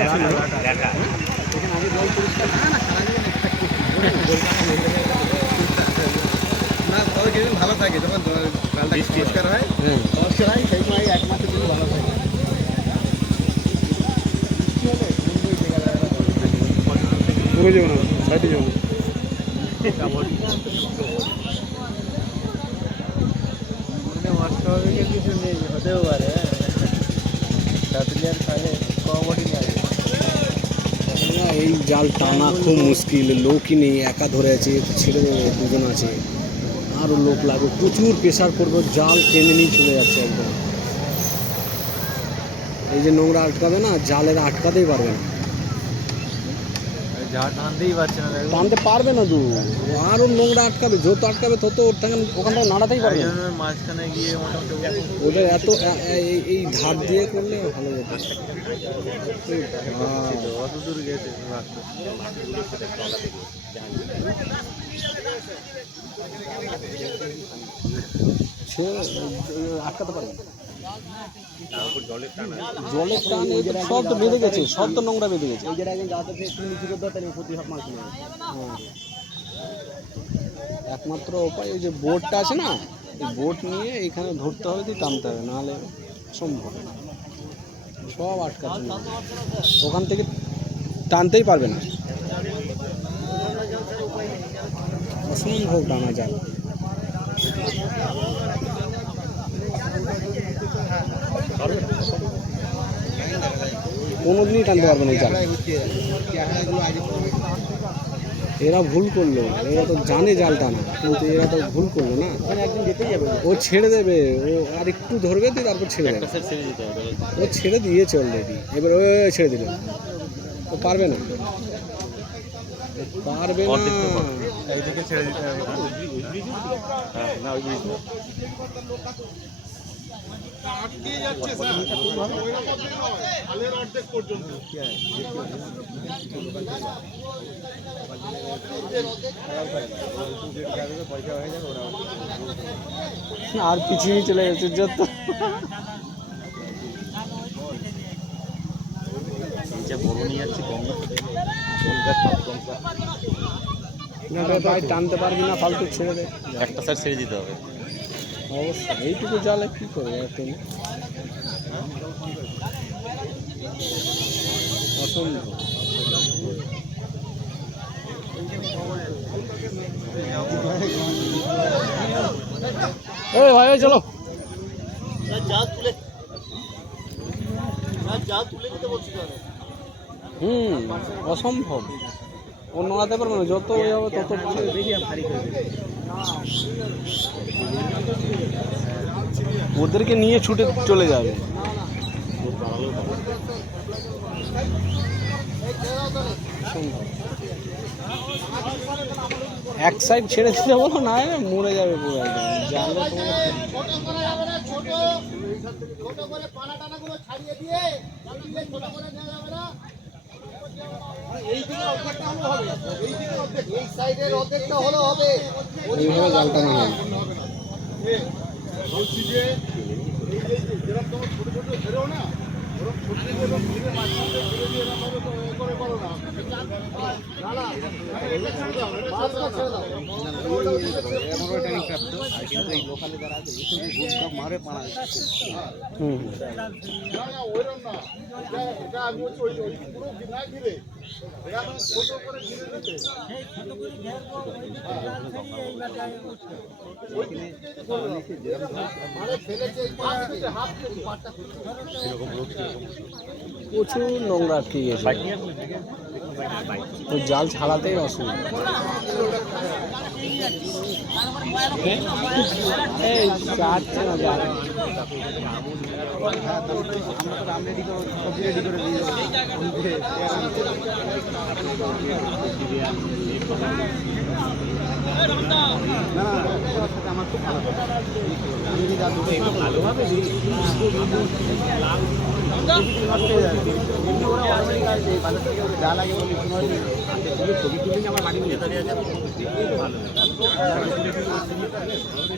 আগে জল পরিষ্কার না তবে কিছুদিন ভালো থাকে যখন পরিষ্কার হয় সেই সময় 1 মাসের জন্য ভালো থাকে। দূরে যাবো না, সাইডে যাবো। কিছু নেই, হতেও পারে এই জাল টানা খুব মুশকিল, লোকই নেই, একা ধরে আছে, ছেড়ে দেবে, দুজন আছে, আরও লোক লাগবে, প্রচুর প্রেশার পড়বে, জাল টেনে নিয়ে চলে যাচ্ছে একদম। এই যে নোংরা আটকাবে না, জালের আটকাতেই পারবে না, টানতে পারবে না, আরও নোংরা আটকাবে, যত আটকাবে তত ওখান থেকে নাড়াতেই পারবে না। মাঝখানে গিয়ে ওদের এত এই ধার দিয়ে করলে ভালো হতো। অত দূর গেছে সে আটকাতে পারবে না। জলের টান সব তো বেঁধে গেছে, সব তো নোংরা বেঁধে গেছে। একমাত্র উপায় ওই যে বোটটা আছে না, এই বোট নিয়ে এইখানে ধরতে হবে, দিয়ে টানতে হবে, নাহলে সম্ভব না। সব আটকাচ্ছে, ওখান থেকে টানতেই পারবে না, অসম্ভব টানা যায়। কোনোদিনই টানতে পারবে না জাল। এরা ভুল করলো, এরা তো জানে জাল টানা, কিন্তু এরা তো ভুল করলো না। একদিন যেতেই যাবে, ও ছেড়ে দেবে, ও আর একটু ধরবে, দিয়ে তারপর ছেড়ে দেবে। ও ছেড়ে দিয়েছে অলরেডি, এবার ও ছেড়ে দিল, ও পারবে না, পারবে না। এইদিকে ছেড়ে দিতে হবে। আটকে যাচ্ছে স্যার, খালের অর্ধেক পর্যন্ত। আর পিছিয়ে চলে গেছে যত। বড় নিয়ে যাচ্ছি না ভাই, টানতে পারবি না, ফালতু ছেড়ে দে, একটা সাইড ছেড়ে দিতে হবে। অবশ্যই এইটুকু জালে কি করবে তুমি, অসম্ভব। ভাই চলো, অসম্ভব, ও নড়াতে পারবে না, যত ওই হবে তত ওদেরকে নিয়ে ছুটে চলে যাবে। এক সাইড ছেড়ে দিতে বলো না, মরে যাবে পুরো একদম জানলে এইভাবে জাল টানা হয়। বলছি যে যেরকম ছোট ছোট ধরেও না, ওরকম ছোট ছোট ধীরে মাঝখানে ধীরে ধীরে করে করো না। কিন্তু এই লোকালে যারা আছে মারে পাড়া ওইরকম না, এটা আমি বলছি ওই পুরো না ঘিরে ছোট করে ঘিরে দিতে প্রচুর নোংরা আটকে গেছে, ওই জাল ছাড়াতেই অসুবিধা। এই চাচ্ছে না জাল, আমার খুব ভালো, আমি যদি ভালোভাবে যা লাগে বলি ছবি তুলে আমার বাড়ি নিয়ে দাঁড়িয়ে আছে।